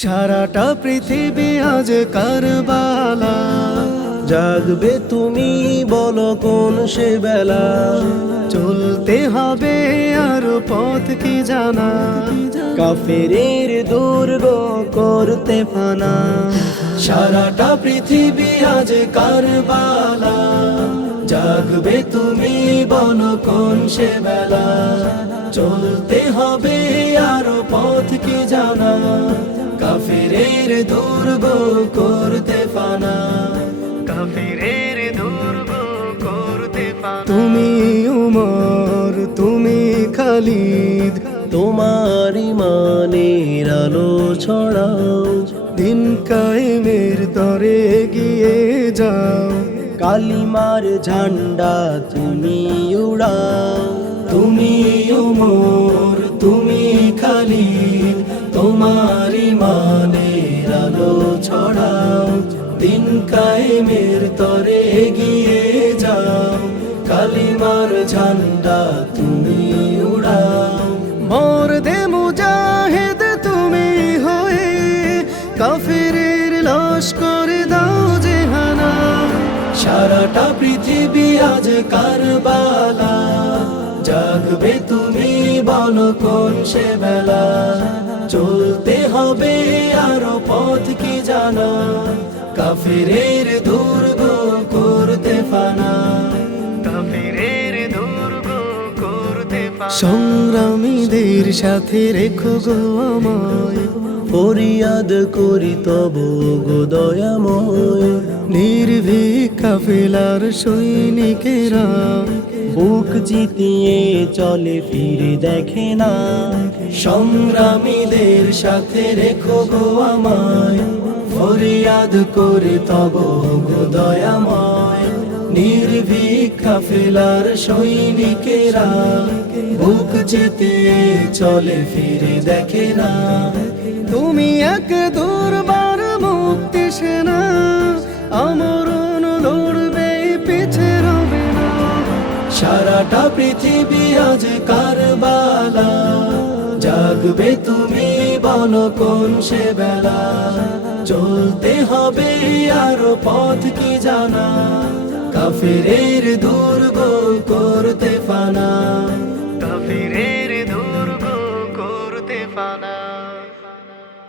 সারাটা পৃথিবী আজ কারবালা, জাগবে তুমি বলো কোন সে বেলা। চলতে হবে আর পথ কি জানা, কাফেরের দুর্গ করতে ফানা। সারাটা পৃথিবী আজ কারবালা, জাগবে তুমি বলো কোন সে বেলা। চলতে হবে আর পথ কি জানা, কাফেরের দুর্গ করতে ফানা, কাফেরের দুর্গ করতে ফানা। তুমি উমর, তুমি খালিদ, তোমার ইমানের আলো ছড়াও। দিন কায়েমের তরে গিয়ে যাও। কালিমার ঝান্ডা তুমি উড়াও। তুমি উমর, তুমি খালিদ, তোমার ইমানের আলো ছড়াও। দিন কায়েমের তরে গিয়ে যাও। কালিমার ঝান্ডা তুমি উড়াও। মরদে মুজাহিদ তুমি হয়ে, কাফিরের লস্কর দাও জেহানা। সারাটা পৃথিবী আজ কারবালা, জাগবে তুমি বলো কোন সে বেলা। চলতে হবে আর পথ কি জানা, কাফিরের দুর্গ করতে ফানা, কাফিরের দুর্গ করতে ফানা। সংগ্রামীদের সাথে রেখো গো আমায়, ফরিয়াদ করি তব গো দয়াময়। নির্ভীক কাফেলার সৈনিকেরা, বুক জিতিয়ে চলে ফিরে দেখে না। সংগ্রামীদের সাথে রেখো গো আমায়, ফরিয়াদ করে তব গো দয়াময়। নির্ভীক কাফেলার সৈনিকেরা, বুক জিতিয়ে চলে ফিরে দেখে না। তুমি এক দুর্বার মুক্তি সেনা, আমরণ লড়বে পিছে রবে না। সারাটা পৃথিবী আজ কারবালা, জাগবে তুমি বলো কোন সে বেলা। চলতে হবে আর পথ কি জানা, কাফিরের দুর্গ করতে ফানা, কাফিরের